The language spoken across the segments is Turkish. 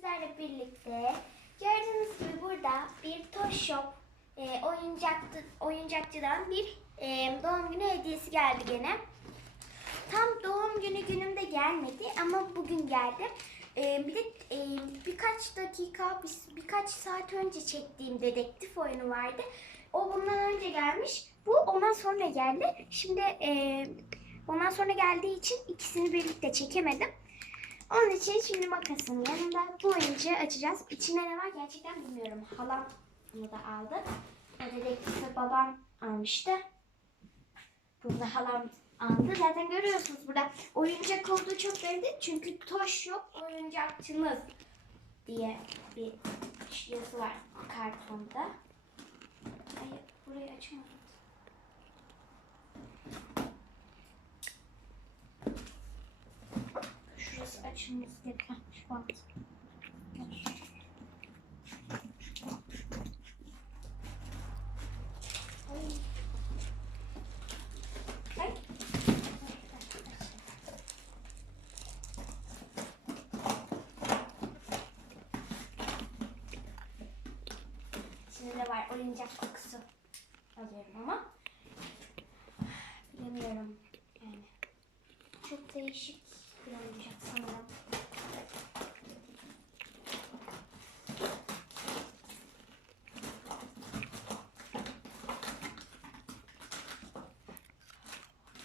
sizlerle birlikte gördüğünüz gibi burada bir Toy Shop e, oyuncakçı, oyuncakçıdan bir e, doğum günü hediyesi geldi gene. Tam doğum günü günümde gelmedi ama bugün geldi. E, bir de e, birkaç dakika, bir- birkaç saat önce çektiğim dedektif oyunu vardı. O bundan önce gelmiş. Bu ondan sonra geldi. Şimdi e, ondan sonra geldiği için ikisini birlikte çekemedim. Onun için şimdi makasın bu oyuncağı açacağız. İçinde ne var gerçekten bilmiyorum. Halam bunu da aldı. Dedektifi babam almıştı. Bunu da halam aldı. Zaten görüyorsunuz burada oyuncak olduğu çok belli. Çünkü Toş yok oyuncakçınız diye bir yazı var kartonda. Ay, burayı açamadım. Şurası açılması gerekiyor. Şu an. Ay. Ay. İçinde de var oyuncak kokusu alıyorum ama bilemiyorum yani. Çok değişik bir oyuncak sanırım.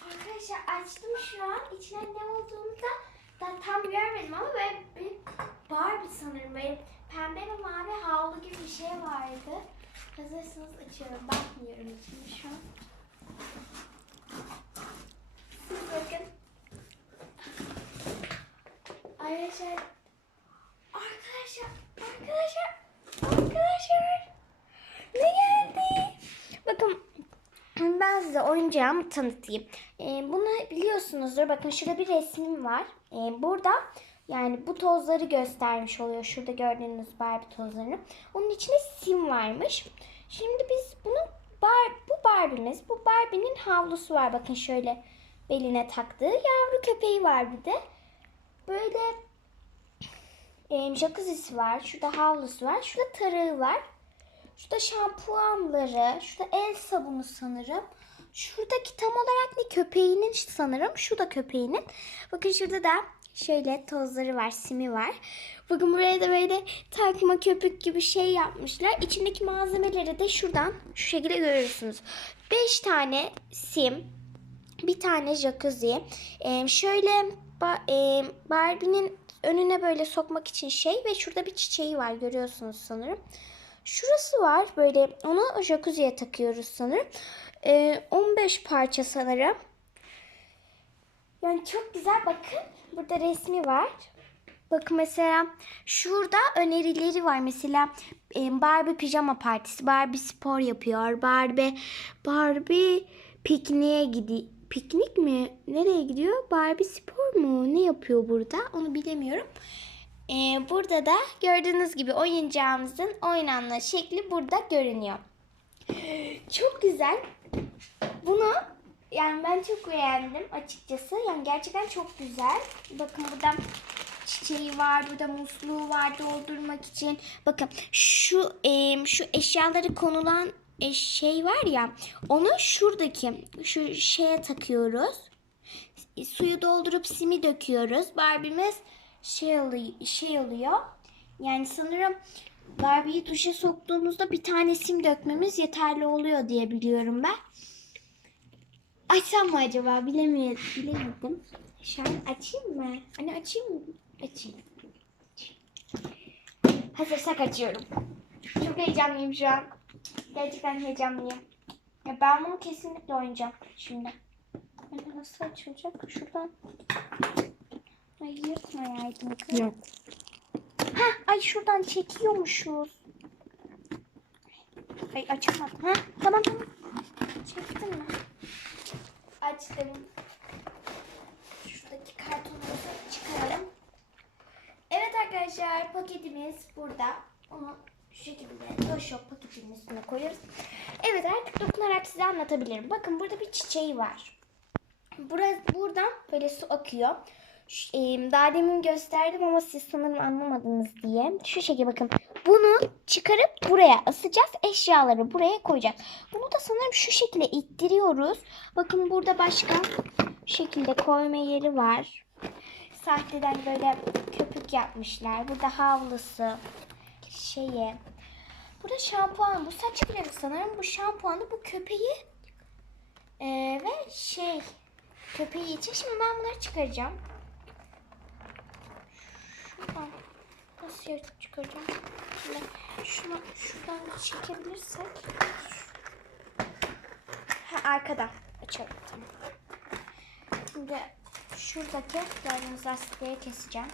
Arkadaşlar açtım şu an. İçine ne olduğunu da, da tam görmedim ama böyle bir Barbie sanırım. Böyle pembe ve mavi havlu gibi bir şey vardı. Hazırsanız açıyorum. Bakmıyorum içine şu an. Bakın. Arkadaşlar. Arkadaşlar. Arkadaşlar. Arkadaşlar. Ne geldi? Bakın ben size oyuncağımı tanıtayım. Ee, bunu biliyorsunuzdur. Bakın şurada bir resmim var. Ee, burada yani bu tozları göstermiş oluyor. Şurada gördüğünüz Barbie tozlarını. Onun içinde sim varmış. Şimdi biz bunu bar, bu Barbie'miz. Bu Barbie'nin havlusu var. Bakın şöyle beline taktığı yavru köpeği var bir de. Böyle e, jacuzzi'si var. Şurada havlusu var. Şurada tarağı var. Şurada şampuanları, şurada el sabunu sanırım. Şuradaki tam olarak ne köpeğinin sanırım. Şu da köpeğinin. Bakın şurada da şöyle tozları var, simi var. Bakın buraya da böyle takma köpük gibi şey yapmışlar. İçindeki malzemeleri de şuradan şu şekilde görüyorsunuz. 5 tane sim, bir tane jacuzzi. Ee, şöyle ba- e, Barbie'nin önüne böyle sokmak için şey ve şurada bir çiçeği var görüyorsunuz sanırım. Şurası var böyle onu jacuzziye takıyoruz sanırım. Ee, 15 parça sanırım. Yani çok güzel bakın. Burada resmi var. Bakın mesela şurada önerileri var. Mesela e, Barbie pijama partisi. Barbie spor yapıyor. Barbie Barbie pikniğe gidiyor. Piknik mi? Nereye gidiyor? Barbie spor mu? Ne yapıyor burada? Onu bilemiyorum. Ee, burada da gördüğünüz gibi oyuncağımızın oynanma şekli burada görünüyor. Çok güzel. Bunu yani ben çok beğendim açıkçası. Yani gerçekten çok güzel. Bakın burada çiçeği var, burada musluğu var doldurmak için. Bakın şu em, şu eşyaları konulan e, şey var ya onu şuradaki şu şeye takıyoruz. Suyu doldurup simi döküyoruz. Barbie'miz şey oluyor, şey oluyor. Yani sanırım Barbie'yi duşa soktuğumuzda bir tane sim dökmemiz yeterli oluyor diye biliyorum ben. Açsam mı acaba? Bilemiyorum. Bilemedim. Şu an açayım mı? Anne açayım mı? Açayım. Hazırsak açıyorum. Çok heyecanlıyım şu an. Gerçekten heyecanlıyım. Ya ben bunu kesinlikle oynayacağım şimdi. Anne nasıl açılacak? Şuradan. Ay yırtmayaydım kız. Yok. Hah, ay şuradan çekiyormuşuz. Ay açamadım. Ha, tamam tamam. Çektim mi? Açtım. Şuradaki kartonumuzu çıkaralım. Evet arkadaşlar paketimiz burada. Onu şu şekilde Toshop paketinin üstüne koyuyoruz. Evet artık dokunarak size anlatabilirim. Bakın burada bir çiçeği var. Burası, buradan böyle su akıyor. Şu, daha demin gösterdim ama siz sanırım anlamadınız diye. Şu şekilde bakın. Bunu çıkarıp buraya asacağız. Eşyaları buraya koyacağız. Bunu da sanırım şu şekilde ittiriyoruz. Bakın burada başka şekilde koyma yeri var. Sahteden böyle köpük yapmışlar. Burada havlusu. Şeyi. Burada şampuan. Bu saç kremi sanırım. Bu şampuanı bu köpeği ee, ve şey köpeği için. Şimdi ben bunları çıkaracağım. Nasıl çıkaracağım? Şimdi şunu şuradan çekebilirsek. Ha arkadan açalım tamam. Şimdi şuradaki gördüğünüz lastikleri keseceğim.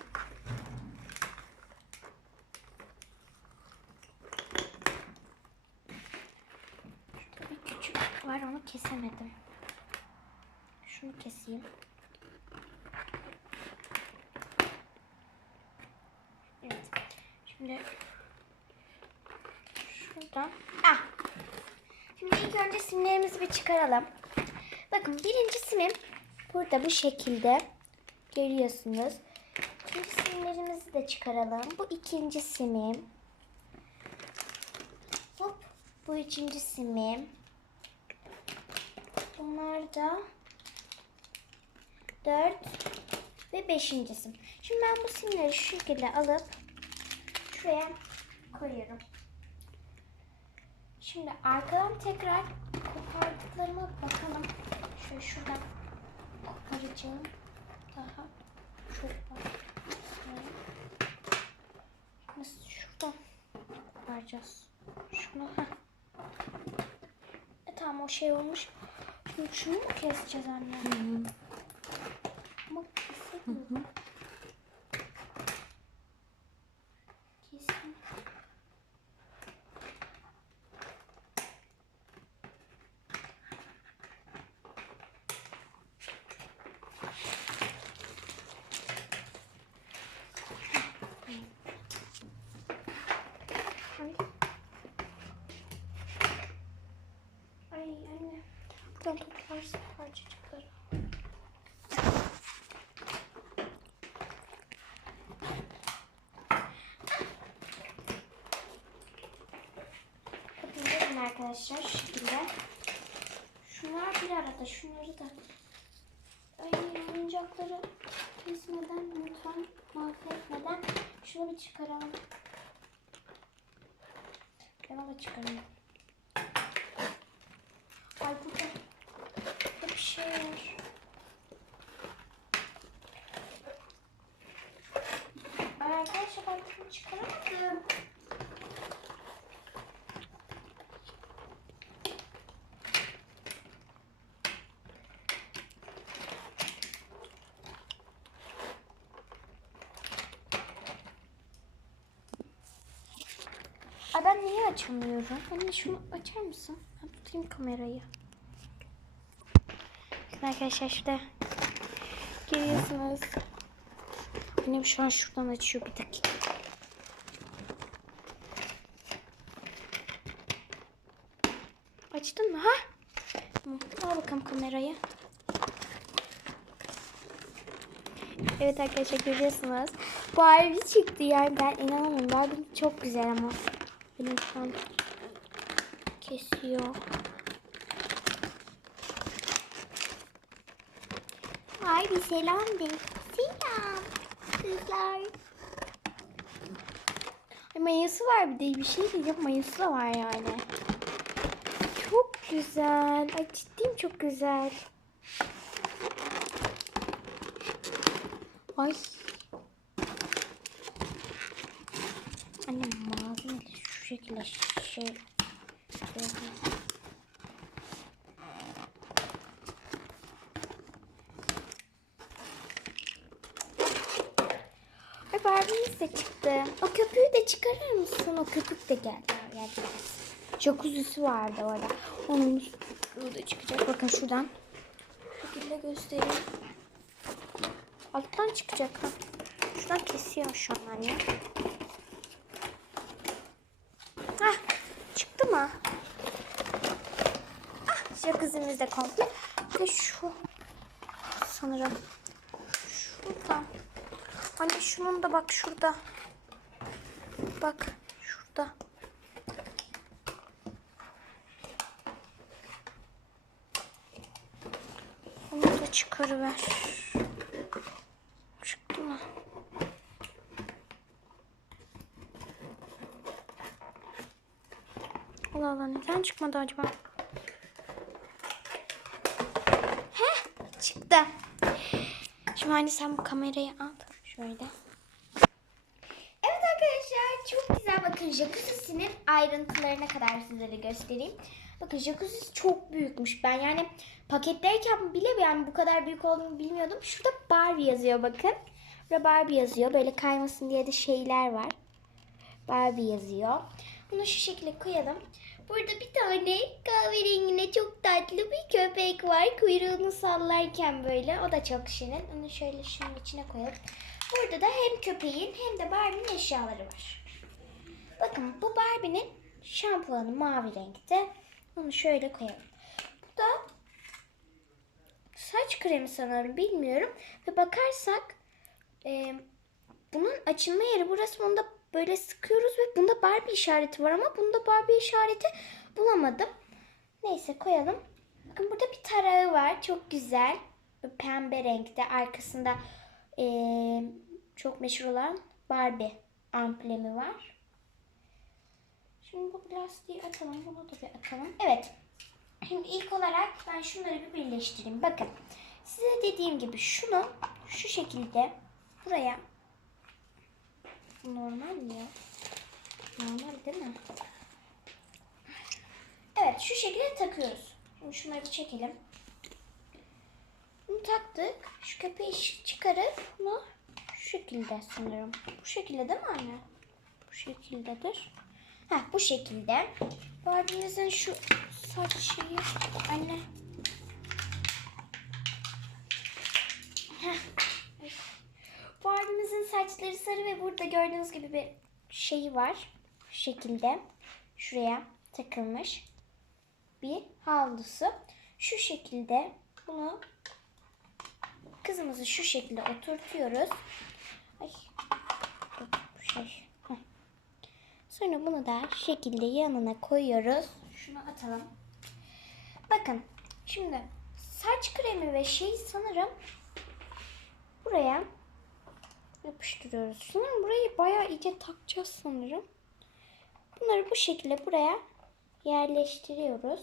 Şurada bir küçük var onu kesemedim. Şunu keseyim. Evet. Şimdi şuradan. Ah. Şimdi ilk önce simlerimizi bir çıkaralım. Bakın birinci simim burada bu şekilde görüyorsunuz. Şimdi simlerimizi de çıkaralım. Bu ikinci simim. Hop. Bu üçüncü simim. Bunlar da dört ve beşinci sim. Şimdi ben bu simleri şu şekilde alıp şuraya koyuyorum. Şimdi arkadan tekrar kopardıklarıma bakalım. Şöyle şuradan koparacağım. Daha var. Nasıl şuradan koparacağız. Şunu ha. E tamam o şey olmuş. Şimdi şunu mu keseceğiz anne? Ama keselim. Kesin. Ay. Ay anne. Buradan toplarsın parçacıkları. Bakın arkadaşlar şu şekilde. Şunlar bir arada. Şunları da. Ay oyuncakları kesmeden lütfen mahvetmeden şunu bir çıkaralım. Ben da çıkarayım. Ay burada, şey. Ay arkadaşlar ben bunu çıkaramadım. Ay ben niye açamıyorum? Anne şunu açar mısın? Ben tutayım kamerayı. Arkadaşlar şurada görüyorsunuz. Annem şu an şuradan açıyor bir dakika. Açtın mı ha? Al bakalım kamerayı. Evet arkadaşlar görüyorsunuz. Barbie çıktı yani ben inanamıyorum. Barbie çok güzel ama. Benim şu an kesiyor. Ay bir selam de. Selam. Kızlar. Ay mayası var bir de bir şey diyeceğim. Mayası da var yani. Çok güzel. Ay ciddiyim çok güzel. Ay. Annem malzeme şu şekilde şey. Şöyle. Ay Barbie'miz de çıktı. O köpüğü de çıkarır mısın? O köpük de geldi. geldi. Jacuzzi'si vardı orada. Onun üstü da çıkacak. Bakın şuradan. Şu şekilde göstereyim. Alttan çıkacak ha. Şuradan kesiyor şu an anne. Hah çıktı mı? Ah jacuzzi'miz de komple. Ve şu sanırım şuradan? Anne şunun da bak şurada. Bak şurada. Onu da çıkarıver. Çıktı mı? Allah Allah neden çıkmadı acaba? Heh çıktı. Şimdi anne sen bu kamerayı al. Şöyle. Evet arkadaşlar çok güzel bakın jacuzzi'nin ayrıntılarına kadar sizlere göstereyim. Bakın jacuzzi çok büyükmüş. Ben yani paketteyken bile yani bu kadar büyük olduğunu bilmiyordum. Şurada Barbie yazıyor bakın. Burada Barbie yazıyor. Böyle kaymasın diye de şeyler var. Barbie yazıyor. Bunu şu şekilde koyalım. Burada bir tane kahverengine çok tatlı bir köpek var. Kuyruğunu sallarken böyle. O da çok şirin. Onu şöyle şunun içine koyalım. Burada da hem köpeğin hem de Barbie'nin eşyaları var. Bakın bu Barbie'nin şampuanı mavi renkte. Onu şöyle koyalım. Bu da saç kremi sanırım bilmiyorum. Ve bakarsak e, bunun açılma yeri burası. Bunu da böyle sıkıyoruz ve bunda Barbie işareti var ama bunda Barbie işareti bulamadım. Neyse koyalım. Bakın burada bir tarağı var. Çok güzel. Pembe renkte. Arkasında eee, çok meşhur olan Barbie amblemi var. Şimdi bu plastiği atalım. Bunu da bir atalım. Evet. Şimdi ilk olarak ben şunları bir birleştireyim. Bakın. Size dediğim gibi şunu şu şekilde buraya Normal mi ya? Normal değil mi? Evet şu şekilde takıyoruz. Şimdi şunları bir çekelim. Bunu taktık. Şu köpeği çıkarıp bunu şu şekilde sanırım. Bu şekilde değil mi anne? Bu şekildedir. Ha bu şekilde. Barbie'mizin şu saç şeyi. Anne. Barbie'mizin saçları sarı ve burada gördüğünüz gibi bir şeyi var. Şu şekilde şuraya takılmış bir havlusu. Şu şekilde bunu kızımızı şu şekilde oturtuyoruz. Şey. Sonra bunu da şekilde yanına koyuyoruz. Şunu atalım. Bakın şimdi saç kremi ve şey sanırım buraya yapıştırıyoruz. Sanırım burayı bayağı iyice takacağız sanırım. Bunları bu şekilde buraya yerleştiriyoruz.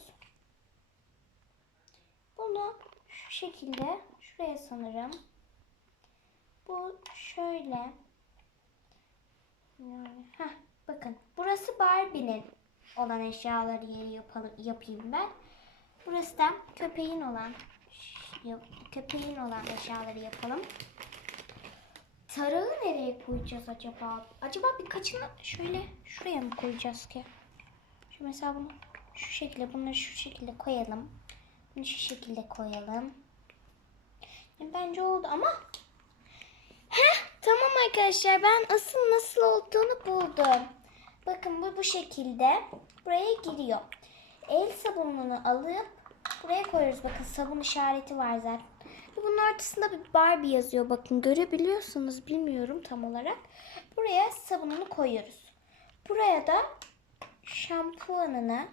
Bunu şu şekilde şuraya sanırım. Bu şöyle. Yani, heh, bakın burası Barbie'nin olan eşyaları yeri yapalım, yapayım ben. Burası da köpeğin olan köpeğin olan eşyaları yapalım. Tarağı nereye koyacağız acaba? Acaba birkaçını şöyle şuraya mı koyacağız ki? Şu mesela bunu şu şekilde bunları şu şekilde koyalım. Bunu şu şekilde koyalım. Ya Bence oldu ama Heh, tamam arkadaşlar ben asıl nasıl olduğunu buldum. Bakın bu bu şekilde buraya giriyor. El sabununu alıp buraya koyuyoruz. Bakın sabun işareti var zaten. Bunun ortasında bir Barbie yazıyor. Bakın görebiliyorsunuz bilmiyorum tam olarak. Buraya sabununu koyuyoruz. Buraya da şampuanını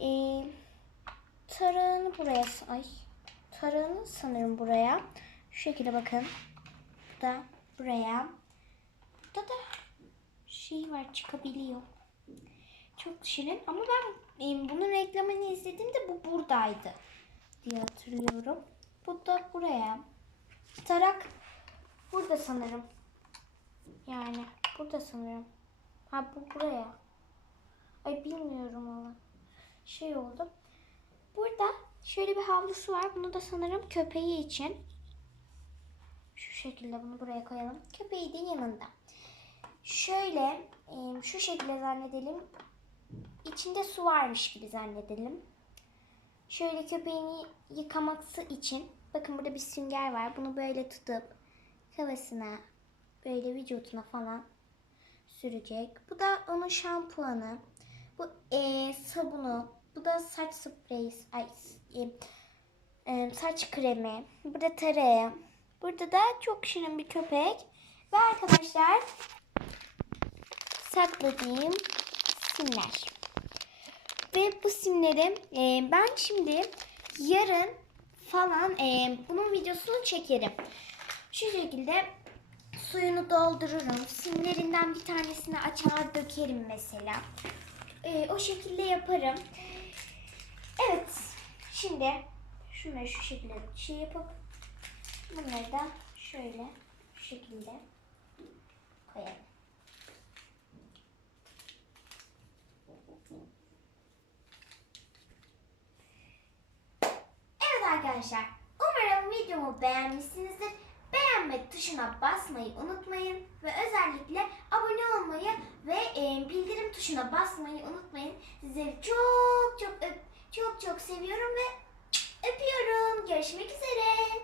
ee, tarağını buraya ay tarağını sanırım buraya. Şu şekilde bakın. Bu da buraya. Burada da şey var çıkabiliyor. Çok şirin ama ben bunun reklamını izlediğimde bu buradaydı diye hatırlıyorum. Bu da buraya. Tarak burada sanırım. Yani burada sanırım. Ha bu buraya. Ay bilmiyorum ama. Şey oldu. Burada şöyle bir havlusu var. Bunu da sanırım köpeği için. Şu şekilde bunu buraya koyalım. Köpeği de yanında. Şöyle e, şu şekilde zannedelim. İçinde su varmış gibi zannedelim. Şöyle köpeğini yıkaması için bakın burada bir sünger var. Bunu böyle tutup kafasına böyle vücuduna falan sürecek. Bu da onun şampuanı. Bu e, sabunu. Bu da saç spreyi. Ay, e, e, saç kremi. Burada tarağı. Burada da çok şirin bir köpek. Ve arkadaşlar sakladığım simler. Ve bu simleri e, ben şimdi yarın falan e, bunun videosunu çekerim. Şu şekilde suyunu doldururum. Simlerinden bir tanesini açar dökerim mesela. E, o şekilde yaparım. Evet. Şimdi şunları şu şekilde şey yapıp bunları da şöyle şu şekilde koyalım. Evet arkadaşlar. Umarım videomu beğenmişsinizdir. Beğenme tuşuna basmayı unutmayın. Ve özellikle abone olmayı ve e, bildirim tuşuna basmayı unutmayın. Sizleri çok çok öp- çok çok seviyorum ve öpüyorum. Görüşmek üzere.